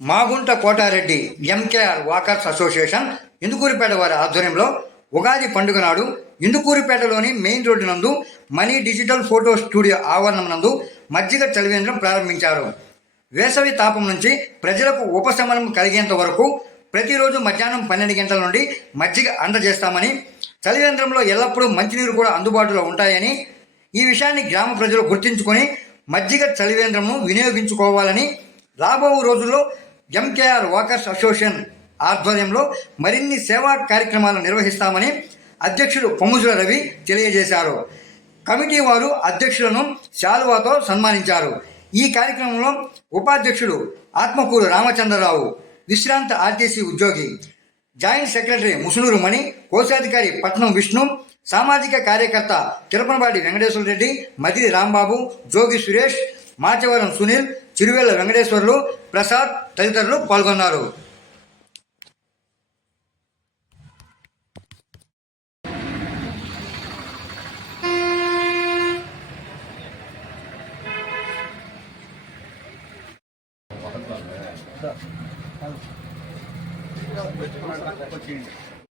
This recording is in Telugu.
Magunta Kotareddy MKR walkers association Indukuripeta వారి ఆధ్వర్యంలో ఉగాది పండుగ నాడు ఇందుకూరిపేటలోని మెయిన్ రోడ్డు నందు మనీ డిజిటల్ ఫోటో స్టూడియో ఆవరణం నందు మజ్జిగ చలివేంద్రం ప్రారంభించారు. వేసవి తాపం నుంచి ప్రజలకు ఉపశమనం కలిగేంత వరకు ప్రతిరోజు మధ్యాహ్నం పన్నెండు గంటల నుండి మజ్జిగ అందజేస్తామని చలివేంద్రంలో ఎల్లప్పుడూ మంచినీరు కూడా అందుబాటులో ఉంటాయని ఈ విషయాన్ని గ్రామ ప్రజలు గుర్తించుకొని మజ్జిగ చలివేంద్రంను వినియోగించుకోవాలని రాబో రోజుల్లో ఎంకేఆర్ వాకర్స్ అసోసియేషన్ ఆధ్వర్యంలో మరిన్ని సేవా కార్యక్రమాలు నిర్వహిస్తామని అధ్యక్షుడు పొమ్ముజుల రవి తెలియజేశారు. కమిటీ వారు అధ్యక్షులను శాలువాతో సన్మానించారు. ఈ కార్యక్రమంలో ఉపాధ్యక్షుడు ఆత్మకూరు రామచంద్రరావు విశ్రాంత ఆర్టీసీ ఉద్యోగి జాయింట్ సెక్రటరీ ముసునూరు మణి కోశాధికారి పట్నం విష్ణు సామాజిక కార్యకర్త తిరుపనపాటి వెంకటేశ్వర రెడ్డి మదిరి రాంబాబు జోగి సురేష్ మాచవరం సునీల్ చిరువేళ్ళ వెంకటేశ్వర్లు ప్రసాద్ తదితరులు పాల్గొన్నారు. వచ్చింది